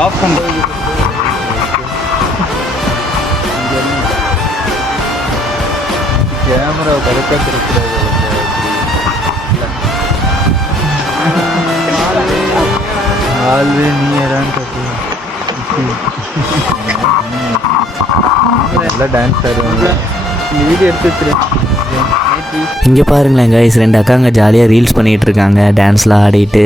Of பண்ணுறது camera கரெக்டாக திருக்கூடாது. ஆல்வே நீ ஏதான்னு நல்லா டான்ஸ் ஆடுவாங்க. வீடியோ எடுத்து வச்சுருக்கேன். இங்கே பாருங்களேன் கைஸ், 2 அக்காங்க ஜாலியாக ரீல்ஸ் பண்ணிகிட்டு இருக்காங்க டான்ஸ்லாம் ஆடிட்டு.